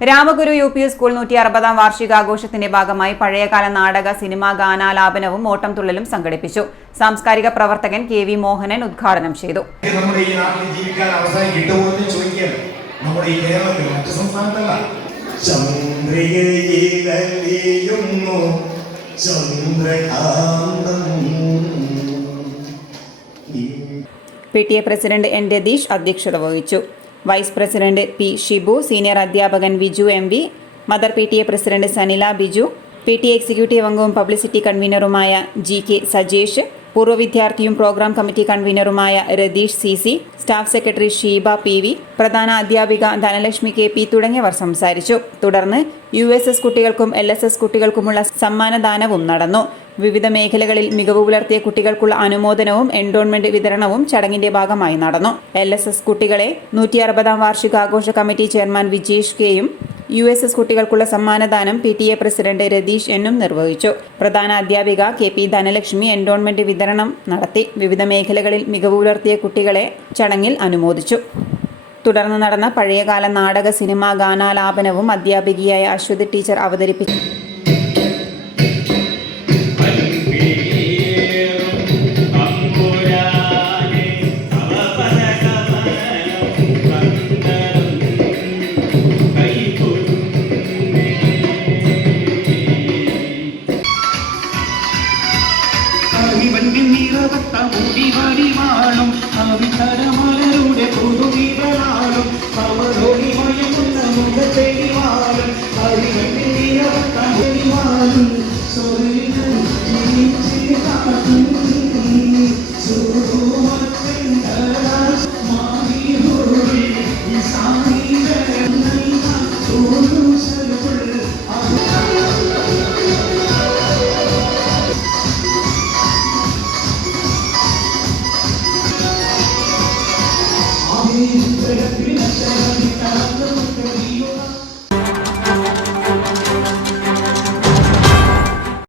രാമഗുരു UP school 160-ാം വാർഷികാഘോഷത്തിന്റെ ഭാഗമായി പഴയകാല നാടക, സിനിമാ ഗാനാലാപനവും ഓട്ടംതുള്ളലും സംഘടിപ്പിച്ചു. സാംസ്കാരിക പ്രവർത്തകൻ KV മോഹനൻ ഉദ്ഘാടനം ചെയ്തു. നമ്മുടെ ഈ നാട്ടിൽ ജീവിക്കാൻ അവസരം കിട്ടുമെന്ന് ചോദിക്കാൻ നമ്മുടെ ഈ കേരളത്തിൽ മറ്റു സംസ്ഥാനത്തല്ല. PTA പ്രസിഡന്റ് N രതീഷ് അധ്യക്ഷത വഹിച്ചു. Vice president P Shibu, senior അധ്യാപകൻ Viju MV, mother PTA president Sanila Biju, PTA executive അംഗവും പബ്ലിസിറ്റി കൺവീനറുമായ GK സജേഷ്, പൂർവ്വ വിദ്യാർത്ഥിയും പ്രോഗ്രാം കമ്മിറ്റി കൺവീനറുമായ Ratheesh CC, staff secretary Sheeba PV, പ്രധാന അധ്യാപിക ധനലക്ഷ്മി KP തുടങ്ങിയവർ സംസാരിച്ചു. തുടർന്ന് USS കുട്ടികൾക്കും LSS കുട്ടികൾക്കുമുള്ള സമ്മാനദാനവും നടന്നു. വിവിധ മേഖലകളിൽ മികവ് പുലർത്തിയ കുട്ടികൾക്കുള്ള അനുമോദനവും എൻഡോൺമെന്റ് വിതരണവും ചടങ്ങിന്റെ ഭാഗമായി നടന്നു. LSS കുട്ടികളെ 160-ാം വാർഷികാഘോഷ കമ്മിറ്റി ചെയർമാൻ വിജേഷ് കെയും USS കുട്ടികൾക്കുള്ള സമ്മാനദാനം PTA പ്രസിഡന്റ് രതീഷ് എന്നും നിർവഹിച്ചു. പ്രധാന അധ്യാപിക KP ധനലക്ഷ്മി എൻഡോൺമെന്റ് വിതരണം നടത്തി. വിവിധ മേഖലകളിൽ മികവ് പുലർത്തിയ കുട്ടികളെ ചടങ്ങിൽ അനുമോദിച്ചു. തുടർന്ന് നടന്ന പഴയകാല നാടക, സിനിമാ ഗാനാലാപനവും അധ്യാപികയായ അശ്വതി ടീച്ചർ അവതരിപ്പിച്ചു.